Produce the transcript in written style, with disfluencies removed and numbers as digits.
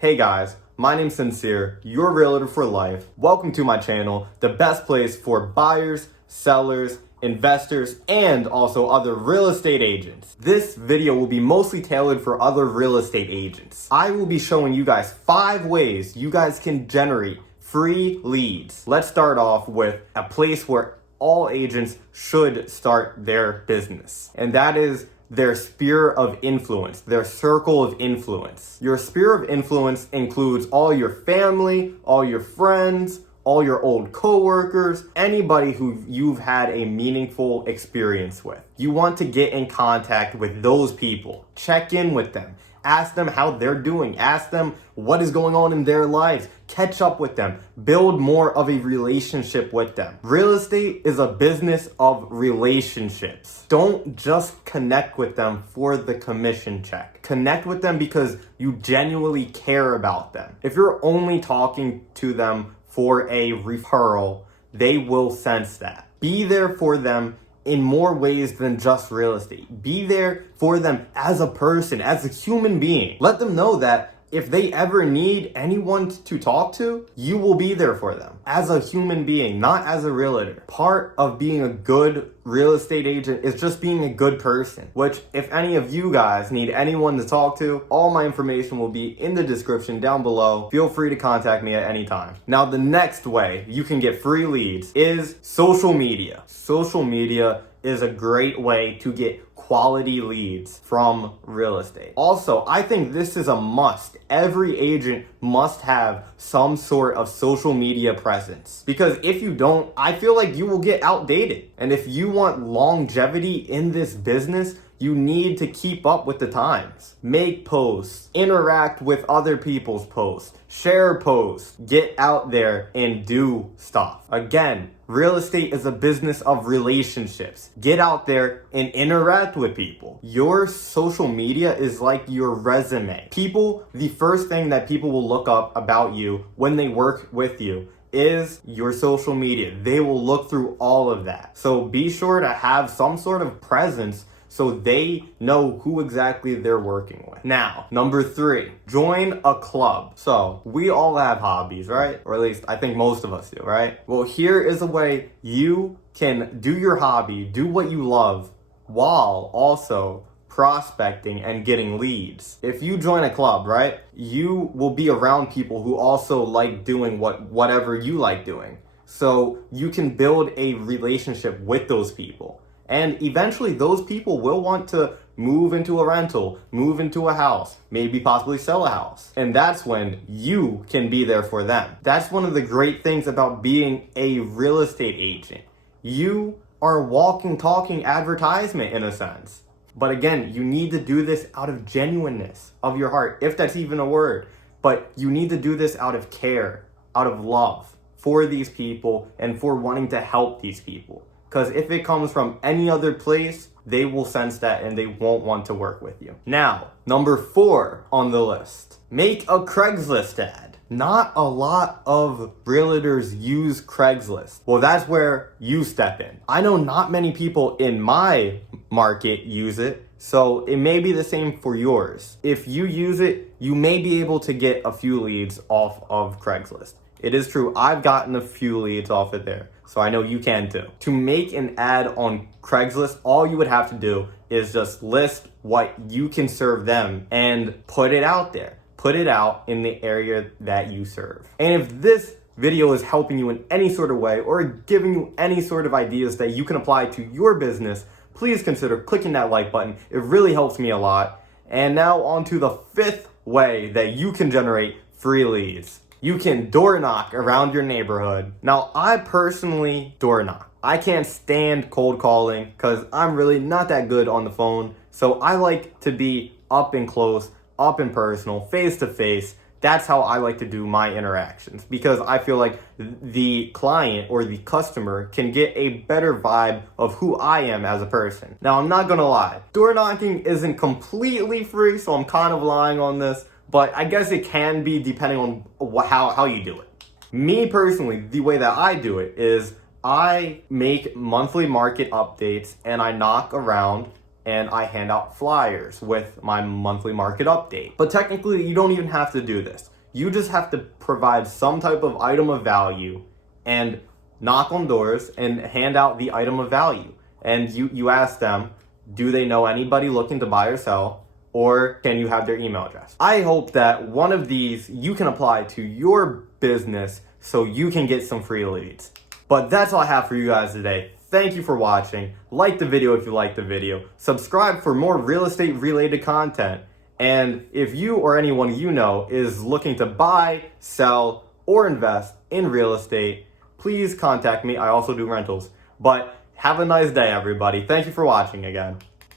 Hey guys, my name's Sincere, your realtor for life. Welcome to my channel, the best place for buyers, sellers, investors, and also other real estate agents. This video will be mostly tailored for other real estate agents. I will be showing you guys 5 ways you guys can generate free leads. Let's start off with a place where all agents should start their business, and that is their sphere of influence, their circle of influence. Your sphere of influence includes all your family, all your friends, all your old coworkers, anybody who you've had a meaningful experience with. You want to get in contact with those people. Check in with them. Ask them how they're doing. Ask them what is going on in their lives. Catch up with them. Build more of a relationship with them. Real estate is a business of relationships. Don't just connect with them for the commission check. Connect with them because you genuinely care about them. If you're only talking to them for a referral, they will sense that. Be there for them in more ways than just real estate. Be there for them as a person, as a human being. Let them know that if they ever need anyone to talk to, you will be there for them as a human being, not as a realtor. Part of being a good real estate agent is just being a good person, which if any of you guys need anyone to talk to, all my information will be in the description down below. Feel free to contact me at any time. Now, the next way you can get free leads is social media. Social media is a great way to get quality leads from real estate. Also, I think this is a must. Every agent must have some sort of social media presence, because if you don't, I feel like you will get outdated. And if you want longevity in this business, you need to keep up with the times. Make posts, interact with other people's posts, share posts, get out there and do stuff. Again, real estate is a business of relationships. Get out there and interact with people. Your social media is like your resume. The first thing that people will look up about you when they work with you is your social media. They will look through all of that. So be sure to have some sort of presence so they know who exactly they're working with. Now, number 3, join a club. So we all have hobbies, right? Or at least I think most of us do, right? Well, here is a way you can do your hobby, do what you love, while also prospecting and getting leads. If you join a club, right, you will be around people who also like doing whatever you like doing. So you can build a relationship with those people. And eventually those people will want to move into a rental, move into a house, maybe possibly sell a house. And that's when you can be there for them. That's one of the great things about being a real estate agent. You are a walking, talking advertisement in a sense. But again, you need to do this out of genuineness of your heart, if that's even a word. But you need to do this out of care, out of love for these people and for wanting to help these people. Because if it comes from any other place, they will sense that and they won't want to work with you. Now, number 4 on the list, make a Craigslist ad. Not a lot of realtors use Craigslist. Well, that's where you step in. I know not many people in my market use it, so it may be the same for yours. If you use it, you may be able to get a few leads off of Craigslist. It is true, I've gotten a few leads off of there, so I know you can too. To make an ad on Craigslist, all you would have to do is just list what you can serve them and put it out there. Put it out in the area that you serve. And if this video is helping you in any sort of way or giving you any sort of ideas that you can apply to your business, please consider clicking that like button. It really helps me a lot. And now on to the 5th way that you can generate free leads. You can door knock around your neighborhood. Now, I personally door knock. I can't stand cold calling because I'm really not that good on the phone. So I like to be up and close, up and personal, face to face. That's how I like to do my interactions, because I feel like the client or the customer can get a better vibe of who I am as a person. Now, I'm not gonna lie. Door knocking isn't completely free, so I'm kind of lying on this. But I guess it can be depending on how you do it. Me personally, the way that I do it is I make monthly market updates and I knock around and I hand out flyers with my monthly market update. But technically, you don't even have to do this. You just have to provide some type of item of value and knock on doors and hand out the item of value. And you ask them, do they know anybody looking to buy or sell? Or can you have their email address? I hope that one of these you can apply to your business so you can get some free leads. But that's all I have for you guys today. Thank you for watching. Like the video if you liked the video. Subscribe for more real estate related content. And if you or anyone you know is looking to buy, sell, or invest in real estate, please contact me. I also do rentals. But have a nice day, everybody. Thank you for watching again.